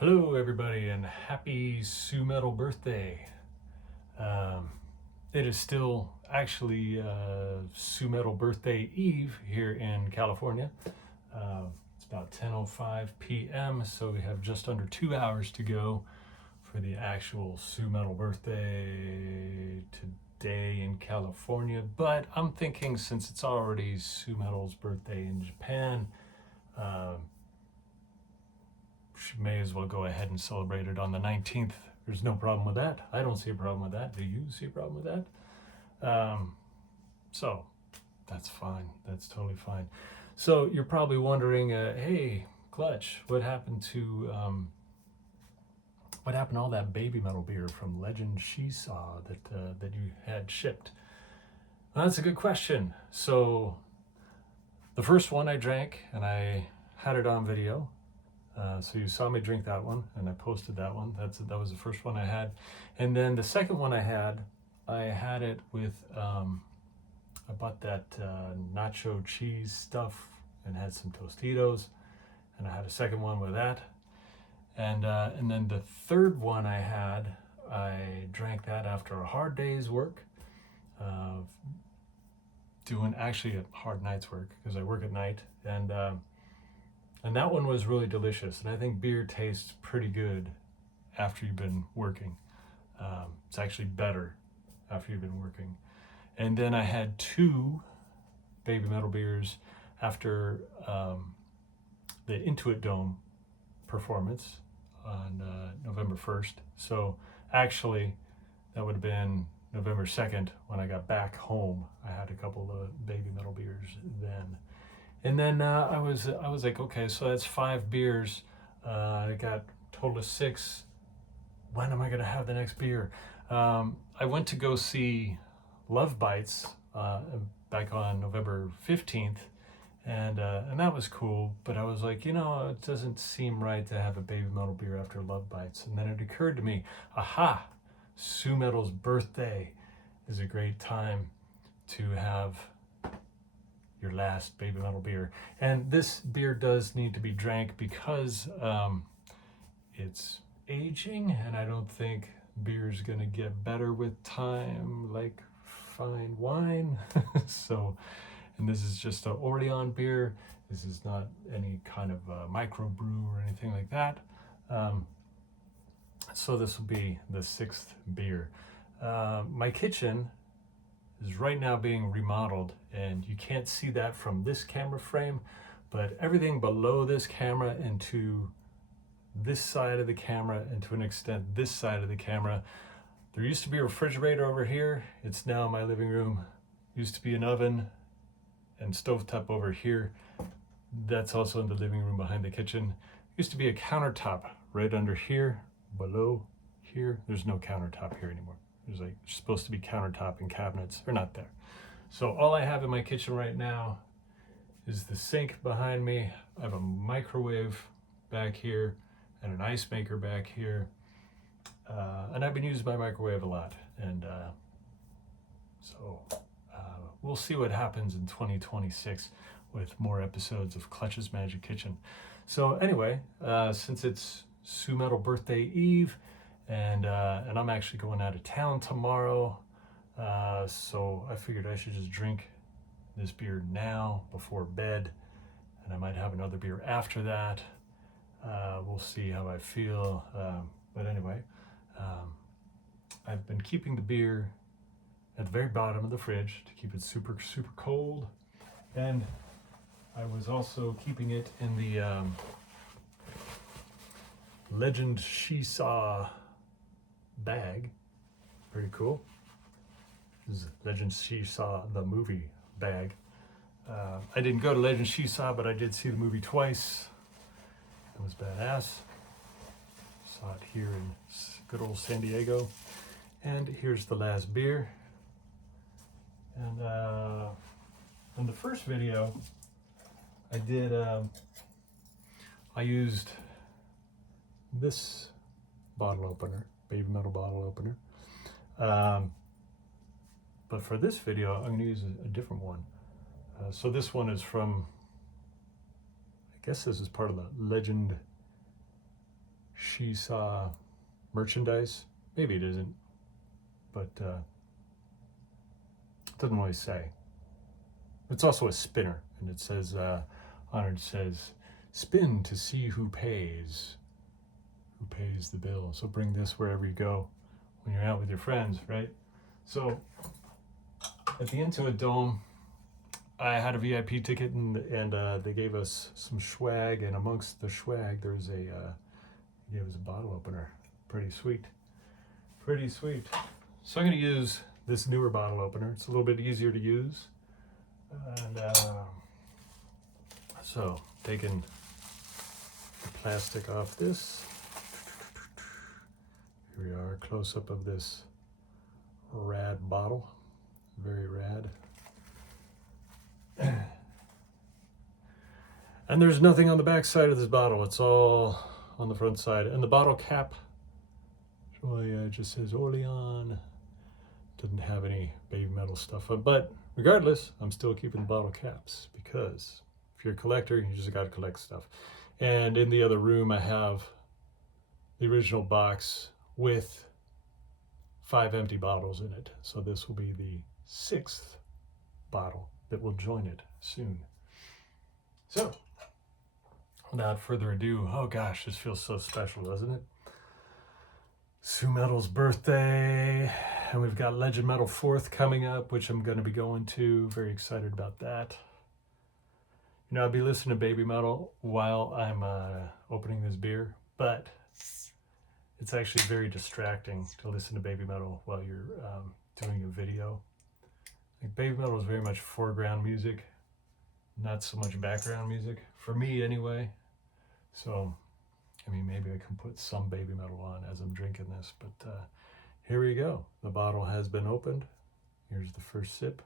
Hello everybody and happy Babymetal birthday. It is still actually Babymetal birthday eve here in California. It's about 10:05 p.m. so we have just under 2 hours to go for the actual Babymetal birthday today in California. But I'm thinking since it's already Babymetal's birthday in Japan, she may as well go ahead and celebrate it on the 19th. There's no problem with that. I don't see a problem with that. Do you see a problem with that? So that's fine. That's totally fine. So you're probably wondering, hey, Clutch, what happened to all that Babymetal beer from Legend She Saw that you had shipped? Well, that's a good question. So the first one I drank, and I had it on video. So you saw me drink that one, and I posted that one. That was the first one I had. And then the second one I had it with, I bought that nacho cheese stuff and had some Tostitos, and I had a second one with that. And then the third one I drank that after a hard day's work, doing actually a hard night's work because I work at night. And that one was really delicious. And I think beer tastes pretty good after you've been working. It's actually better after you've been working. And then I had two Babymetal beers after the Intuit Dome performance on November 1st. So actually, that would have been November 2nd when I got back home. I had a couple of Babymetal beers then. And then I was like, okay, so that's 5 beers. I got a total of 6. When am I gonna have the next beer? I went to go see Love Bites back on November 15th, and that was cool. But I was like, it doesn't seem right to have a Babymetal beer after Love Bites. And then it occurred to me, aha, Babymetal's birthday is a great time to have your last Babymetal beer. And this beer does need to be drank because it's aging, and I don't think beer is gonna get better with time like fine wine. So, and this is just an Orion beer. This is not any kind of microbrew or anything like that. So this will be the 6th beer. My kitchen is right now being remodeled, and you can't see that from this camera frame, but everything below this camera and to this side of the camera, and to an extent this side of the camera. There used to be a refrigerator over here. It's now my living room. Used to be an oven and stovetop over here. That's also in the living room behind the kitchen. Used to be a countertop right under here, below here. There's no countertop here anymore. There's like supposed to be countertop and cabinets. They're not there. So all I have in my kitchen right now is the sink behind me. I have a microwave back here and an ice maker back here. And I've been using my microwave a lot. And so we'll see what happens in 2026 with more episodes of Clutch's Magic Kitchen. So anyway, since it's Babymetal birthday eve, and I'm actually going out of town tomorrow, so I figured I should just drink this beer now before bed, and I might have another beer after that. We'll see how I feel, but anyway, I've been keeping the beer at the very bottom of the fridge to keep it super cold, and I was also keeping it in the Legend She Saw bag. Pretty cool. This is Legend She Saw the movie bag. I didn't go to Legend She Saw, but I did see the movie twice. It was badass. Saw it here in good old San Diego. And here's the last beer. And in the first video I did, I used this bottle opener, Babymetal bottle opener. But for this video, I'm going to use a different one. So this one is from, I guess this is part of the Legend she saw merchandise. Maybe it isn't, but it doesn't really say. It's also a spinner, and it says on it says, "Spin to see who pays the bill." So bring this wherever you go when you're out with your friends, right? So at the Intuit Dome, I had a VIP ticket, and they gave us some swag, and amongst the swag, there's they gave us a bottle opener. Pretty sweet. Pretty sweet. So I'm going to use this newer bottle opener. It's a little bit easier to use. And so taking the plastic off this. Here we are, close up of this rad bottle. Very rad. And there's nothing on the back side of this bottle. It's all on the front side. And the bottle cap really just says Orleans. Doesn't have any Babymetal stuff on. But regardless, I'm still keeping the bottle caps, because if you're a collector, you just got to collect stuff. And in the other room, I have the original box with 5 empty bottles in it. So this will be the 6th bottle that will join it soon. So, without further ado, oh gosh, this feels so special, doesn't it? Sue Metal's birthday, and we've got Legend Metal 4th coming up, which I'm going to be going to. Very excited about that. You know, I'll be listening to Babymetal while I'm opening this beer, but it's actually very distracting to listen to Babymetal while you're doing a video. Like, Babymetal is very much foreground music, not so much background music, for me anyway. So, I mean, maybe I can put some Babymetal on as I'm drinking this, but here we go. The bottle has been opened. Here's the first sip.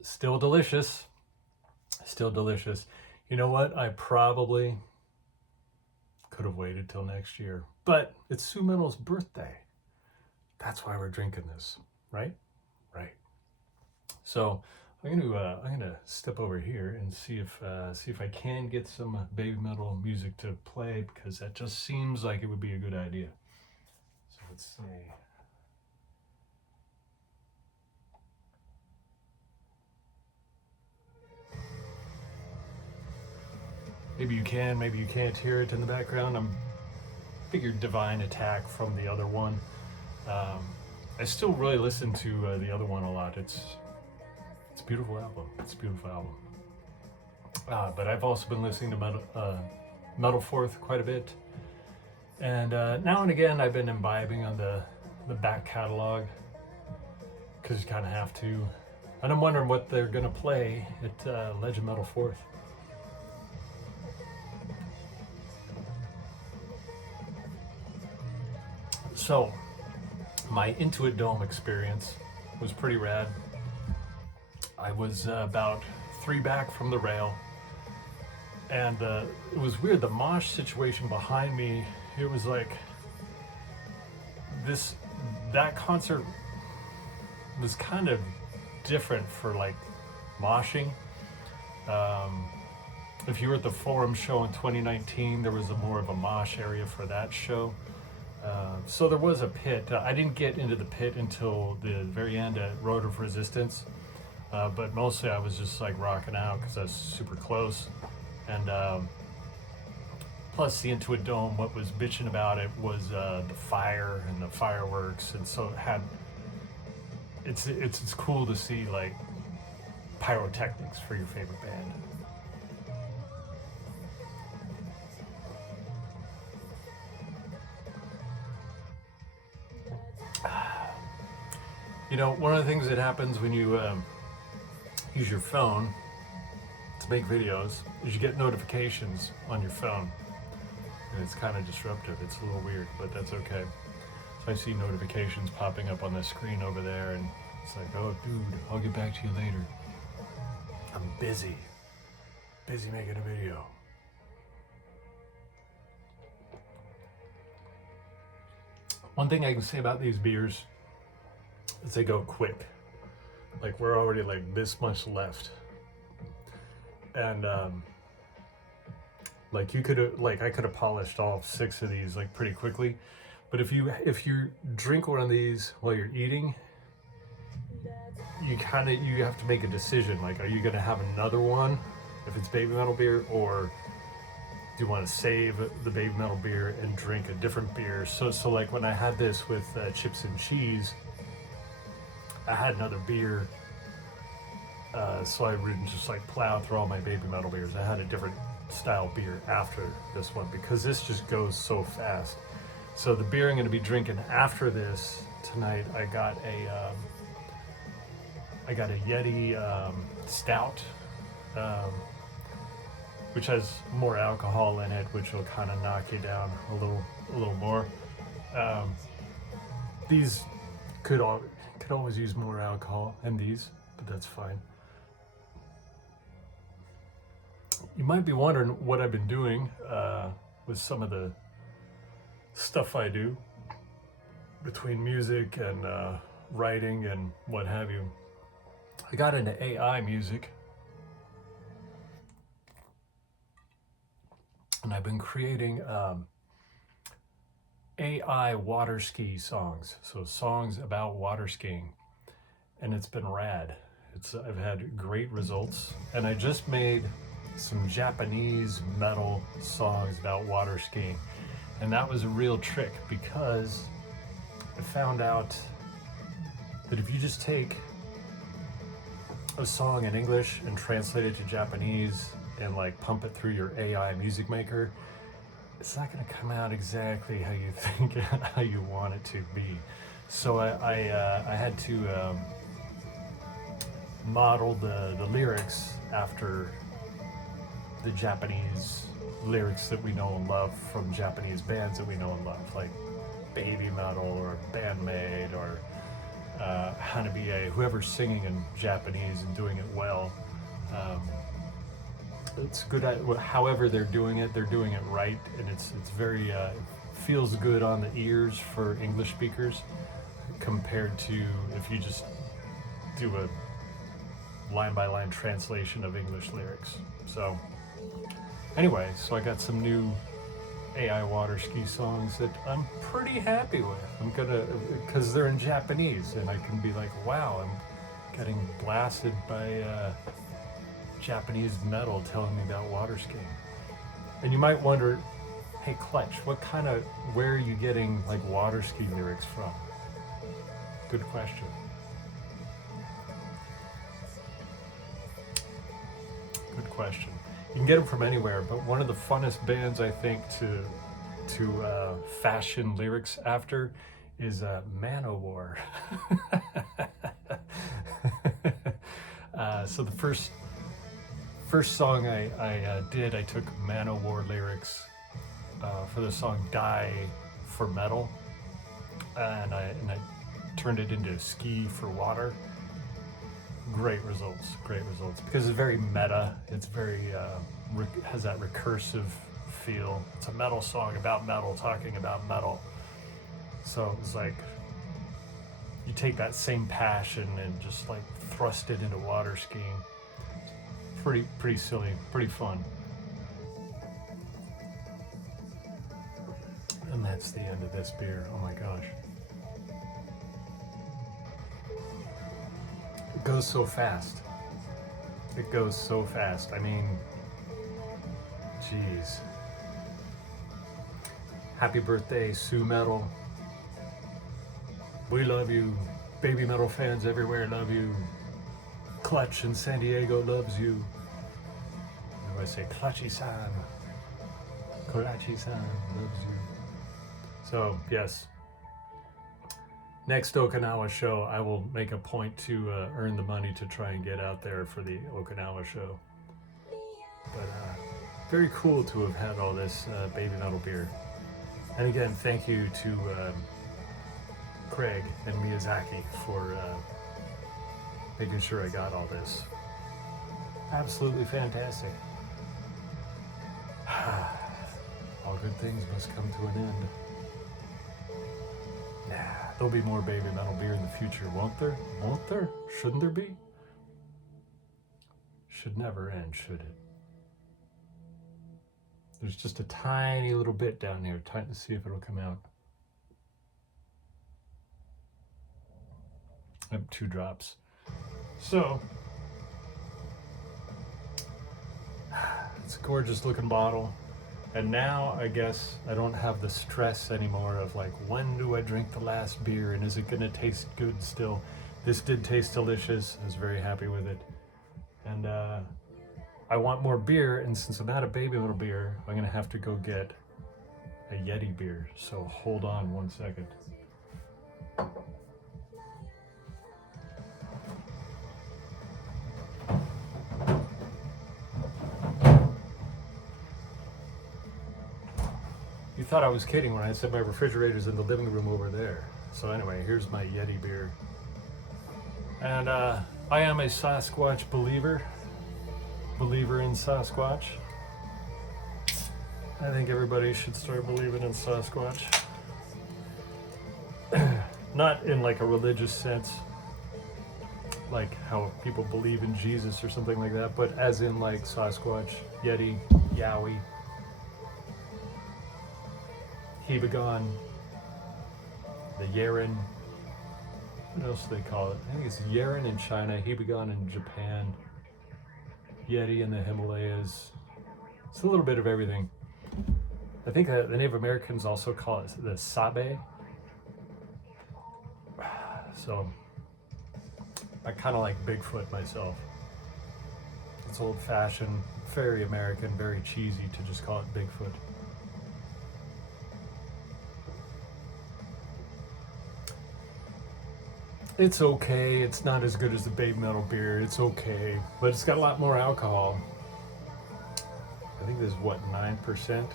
Still delicious. Still delicious. You know what? I probably could have waited till next year, but it's Sue Metal's birthday. That's why we're drinking this, right? Right. So I'm gonna step over here and see if I can get some Babymetal music to play, because that just seems like it would be a good idea. So let's see. Maybe you can, maybe you can't hear it in the background. I'm figured Divine Attack from the other one. I still really listen to the other one a lot. It's a beautiful album. It's a beautiful album. But I've also been listening to Metal 4th quite a bit. And now and again, I've been imbibing on the back catalog, because you kind of have to. And I'm wondering what they're going to play at Legend Metal 4th. So, my Intuit Dome experience was pretty rad. I was about 3 back from the rail, and it was weird. The mosh situation behind me, it was like that concert was kind of different for like moshing. If you were at the Forum show in 2019, there was more of a mosh area for that show. So there was a pit. I didn't get into the pit until the very end at Road of Resistance, but mostly I was just like rocking out because I was super close. And plus the Intuit Dome, what was bitching about it was the fire and the fireworks, and so it had. It's cool to see like pyrotechnics for your favorite band. You know, one of the things that happens when you use your phone to make videos is you get notifications on your phone. And it's kind of disruptive. It's a little weird, but that's okay. So I see notifications popping up on the screen over there, and it's like, oh, dude, I'll get back to you later. I'm busy making a video. One thing I can say about these beers is they go quick. Like, we're already like this much left. And like you could have, like I could have polished all 6 of these like pretty quickly. But if you drink one of these while you're eating, you have to make a decision. Like, are you gonna have another one if it's Babymetal Beer, or do you want to save the Babymetal Beer and drink a different beer? So like when I had this with chips and cheese, I had another beer, so I wouldn't just like plow through all my Babymetal beers. I had a different style beer after this one because this just goes so fast. So the beer I'm going to be drinking after this tonight, I got a Yeti stout, which has more alcohol in it, which will kind of knock you down a little more. These could always use more alcohol in these, but that's fine. You might be wondering what I've been doing with some of the stuff I do between music and writing and what have you. I got into AI music, and I've been creating AI water ski songs, so songs about water skiing, and it's been rad. I've had great results, and I just made some Japanese metal songs about water skiing, and that was a real trick because I found out that if you just take a song in English and translate it to Japanese and like pump it through your AI music maker, it's not going to come out exactly how you think how you want it to be. So I had to model the lyrics after the Japanese lyrics that we know and love from Japanese bands that we know and love, like Babymetal or Bandmate or Hanabiye, whoever's singing in Japanese and doing it well. It's good at however they're doing it right, and it's very feels good on the ears for English speakers compared to if you just do a line by line translation of English lyrics. So anyway, so I got some new AI water ski songs that I'm pretty happy with. I'm gonna, because they're in Japanese, and I can be like, wow, I'm getting blasted by Japanese metal telling me about water skiing. And you might wonder, hey Clutch, where are you getting like water ski lyrics from? Good question. Good question. You can get them from anywhere, but one of the funnest bands I think to fashion lyrics after is Manowar. So the first song I did, I took Manowar lyrics for the song "Die for Metal," and I turned it into "Ski for Water." Great results because it's very meta. It's very has that recursive feel. It's a metal song about metal, talking about metal. So it's like you take that same passion and just like thrust it into water skiing. Pretty silly, pretty fun. And that's the end of this beer. Oh my gosh. It goes so fast. It goes so fast. I mean, geez. Happy birthday, Sue Metal. We love you. Babymetal fans everywhere love you. Clutch in San Diego loves you. I say Clutchy-san. Clutchy-san loves you. So, yes. Next Okinawa show, I will make a point to earn the money to try and get out there for the Okinawa show. But very cool to have had all this Babymetal beer. And again, thank you to Craig and Miyazaki for making sure I got all this. Absolutely fantastic. All good things must come to an end. There'll be more Babymetal beer in the future, won't there? Won't there? Shouldn't there be? Should never end, should it? There's just a tiny little bit down here. Time to see if it'll come out. I have 2 drops. So, it's a gorgeous looking bottle. And now I guess I don't have the stress anymore of like, when do I drink the last beer and is it gonna taste good still? This did taste delicious. I was very happy with it. And I want more beer, and since I'm out of Babymetal Beer, I'm gonna have to go get a Yeti beer. So hold on 1 second. You thought I was kidding when I said my refrigerator's in the living room over there. So anyway, here's my Yeti beer. And I am a Sasquatch believer in Sasquatch. I think everybody should start believing in Sasquatch. Not in like a religious sense, like how people believe in Jesus or something like that, but as in like Sasquatch, Yeti, Yowie, Hebegon, the Yeren. What else do they call it? I think it's Yeren in China, Hebegon in Japan, Yeti in the Himalayas. It's a little bit of everything. I think the Native Americans also call it the Sabe. So I kind of like Bigfoot myself. It's old-fashioned, very American, very cheesy to just call it Bigfoot. It's okay. It's not as good as the Babymetal Beer. It's okay, but it's got a lot more alcohol. I think this is what, 9%?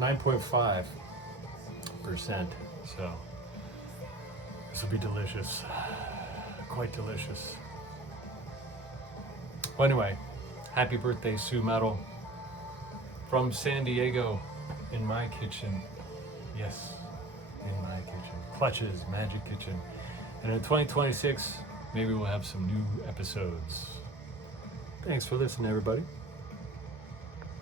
9.5%. So this will be delicious. Quite delicious. Well, anyway, happy birthday, Sue Metal. From San Diego, in my kitchen. Yes, in my kitchen. Clutch's Magic Kitchen. And in 2026, maybe we'll have some new episodes. Thanks for listening, everybody.